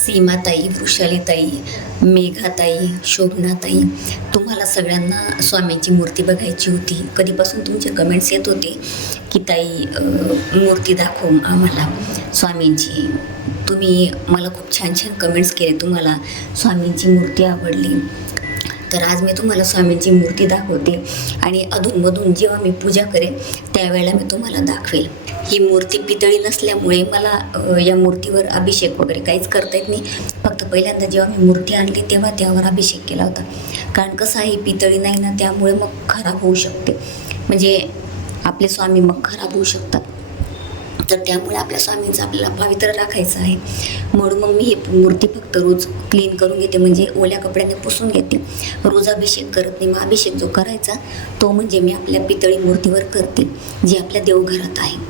सीमाताई वृषालीताई मेघाताई शोभनाताई तुम्हाला सगळ्यांना स्वामींची मूर्ती बघायची होती. कधीपासून तुमचे कमेंट्स येत होते की ताई मूर्ती दाखव आम्हाला स्वामींची. तुम्ही मला खूप छान छान कमेंट्स केले. तुम्हाला स्वामींची मूर्ती आवडली. तर आज मी तुम्हाला स्वामींची मूर्ती दाखवते आणि अधूनमधून जेव्हा मी पूजा करेन त्यावेळेला मी तुम्हाला दाखवेल. ही मूर्ती पितळी नसल्यामुळे मला या मूर्तीवर अभिषेक वगैरे काहीच करता येत नाही. फक्त पहिल्यांदा जेव्हा मी मूर्ती आणली तेव्हा त्यावर अभिषेक केला होता. कारण कसं आहे पितळी नाही ना त्यामुळे मग खराब होऊ शकते. म्हणजे आपले स्वामी मग खराब होऊ शकतात. तर त्यामुळे आपल्या स्वामींचं आपल्याला पवित्र राखायचं आहे. म्हणून मग मी ही मूर्ती फक्त रोज क्लीन करून घेते. म्हणजे ओल्या कपड्याने पुसून घेते. रोज अभिषेक करत नाही. मग अभिषेक जो करायचा तो म्हणजे मी आपल्या पितळी मूर्तीवर करते जी आपल्या देवघरात आहे.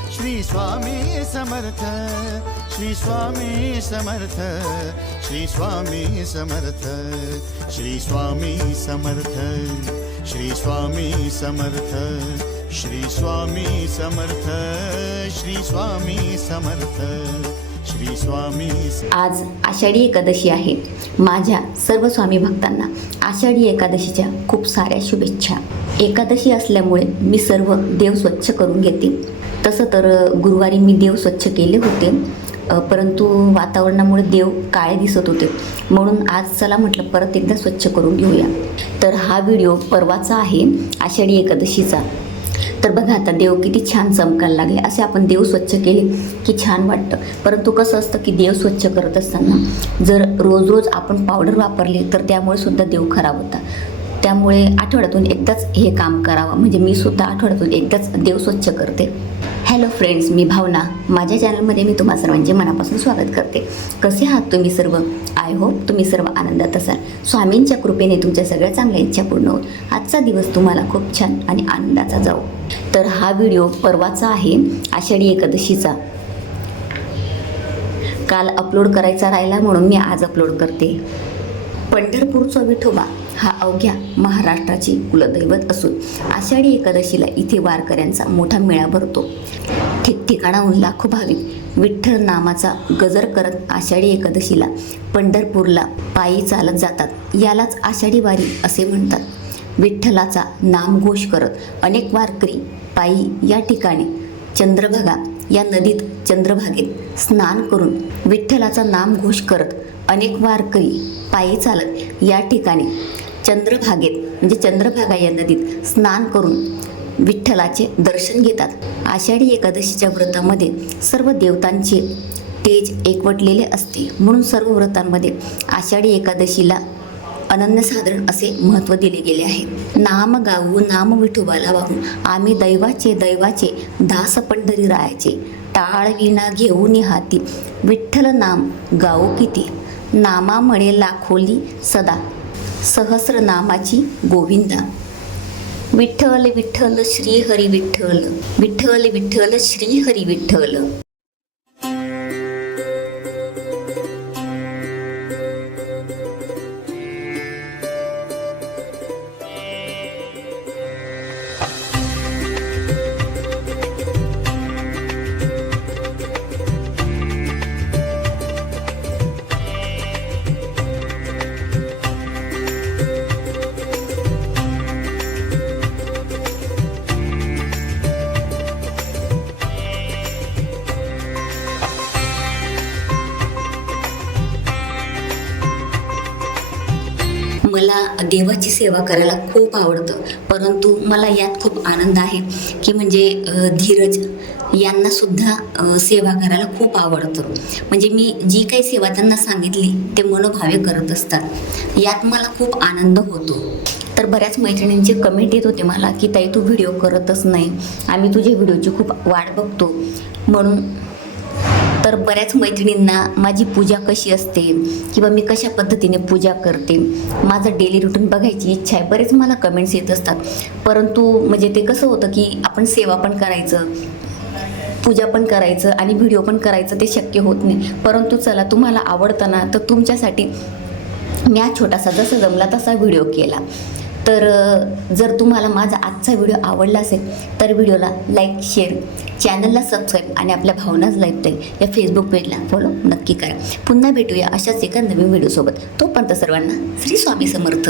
श्री स्वामी समर्थ श्री स्वामी समर्थ श्री स्वामी समर्थ श्री स्वामी समर्थ श्री स्वामी समर्थ श्री स्वामी समर्थ श्री स्वामी समर्थ श्री स्वामी आज आषाढी एकादशी आहे. माझ्या सर्व स्वामी भक्तांना आषाढी एकादशीच्या खूप साऱ्या शुभेच्छा. एकादशी असल्यामुळे मी सर्व देव स्वच्छ करून घेते. तसं तर गुरुवारी मी देव स्वच्छ केले होते. परंतु वातावरणामुळे देव काळे दिसत होते. म्हणून आज चला म्हटलं परत एकदा स्वच्छ करून घेऊया. तर हा व्हिडिओ परवाचा आहे आषाढी एकादशीचा. तर बघा आता देव किती छान चमकायला लागले. असे आपण देव स्वच्छ केले की छान वाटतं. परंतु कसं असतं की देव स्वच्छ करत असताना जर रोज रोज आपण पावडर वापरली तर त्यामुळे सुद्धा देव खराब होता. त्यामुळे आठवड्यातून एकदाच हे काम करावं. म्हणजे मी सुद्धा आठवड्यातून एकदाच देव स्वच्छ करते. हॅलो फ्रेंड्स मी भावना. माझ्या चॅनलमध्ये मी तुम्हा सर्वांचे मनापासून स्वागत करते. कसे आहात तुम्ही सर्व? आय होप तुम्ही सर्व आनंदात असाल. स्वामींच्या कृपेने तुमच्या सगळ्या चांगल्या इच्छा पूर्ण होत आजचा दिवस तुम्हाला खूप छान आणि आनंदाचा जाऊ तर हा व्हिडिओ परवाचा आहे. आषाढी एकादशीचा. काल अपलोड करायचा राहिला म्हणून मी आज अपलोड करते. पंढरपूरचा विठोबा हा अवघ्या महाराष्ट्राची कुलदैवत असून आषाढी एकादशीला इथे वारकऱ्यांचा मोठा मेळा भरतो. ठिकठिकाणाहून लाखो भाविक विठ्ठल नामाचा गजर करत आषाढी एकादशीला पंढरपूरला पायी चालत जातात. यालाच आषाढी वारी असे म्हणतात. विठ्ठलाचा नामघोष करत अनेक वारकरी पायी या ठिकाणी चंद्रभागा या नदीत चंद्रभागेत स्नान करून विठ्ठलाचा नामघोष करत अनेक वारकरी पायी चालत या ठिकाणी चंद्रभागेत म्हणजे चंद्रभागा या नदीत स्नान करून विठ्ठलाचे दर्शन घेतात. आषाढी एकादशीच्या व्रतामध्ये सर्व देवतांचे तेज एकवटलेले असते. म्हणून सर्व व्रतांमध्ये आषाढी एकादशीला अनन्यसाधारण असे महत्त्व दिले गेले आहे. नाम गाऊ नाम विठोबाला वाहून आम्ही दैवाचे दैवाचे दास पंढरी रायाचे टाळ विणा घेऊन हाती विठ्ठल नाम गाऊ किती? नामामुळे लाखोली सदा. सहस्र नामाची गोविंदा. विठ्ठल विठ्ठल श्री हरी विठ्ठल. विठ्ठल विठ्ठल श्री हरी विठ्ठल. मला देवाची सेवा करायला खूप आवडतं. परंतु मला यात खूप आनंद आहे की म्हणजे धीरज यांना सुद्धा सेवा करायला खूप आवडतं. म्हणजे मी जी काही सेवा त्यांना सांगितली ते मनोभावे करत असतात. यात मला खूप आनंद होतो. तर बऱ्याच मैत्रिणींचे कमेंट येत होते मला की ताई तू व्हिडिओ करतच नाही. आम्ही तुझ्या व्हिडिओची खूप वाट बघतो. म्हणून तर बऱ्याच मैत्रिणींना माझी पूजा कशी असते किंवा मी कशा पद्धतीने पूजा करते माझं डेली रुटीन बघायची इच्छा आहे. बरेच मला कमेंट्स येत असतात. परंतु म्हणजे ते कसं होतं की आपण सेवा पण करायचं पूजा पण करायचं आणि व्हिडिओ पण करायचं ते शक्य होत नाही. परंतु चला तुम्हाला आवडतं ना तर तुमच्यासाठी मी हा छोटासा जसा जमला तसा व्हिडिओ केला. तर जर तुम्हाला माझा आजचा व्हिडिओ आवडला असेल तर व्हिडिओला लाईक शेअर चॅनलला सबस्क्राईब आणि आपल्या भावनाच लाईफस्टाईल या फेसबुक पेजला फॉलो नक्की करा. पुन्हा भेटूया अशाच एका नवीन व्हिडिओसोबत. तोपर्यंत सर्वांना श्री स्वामी समर्थ.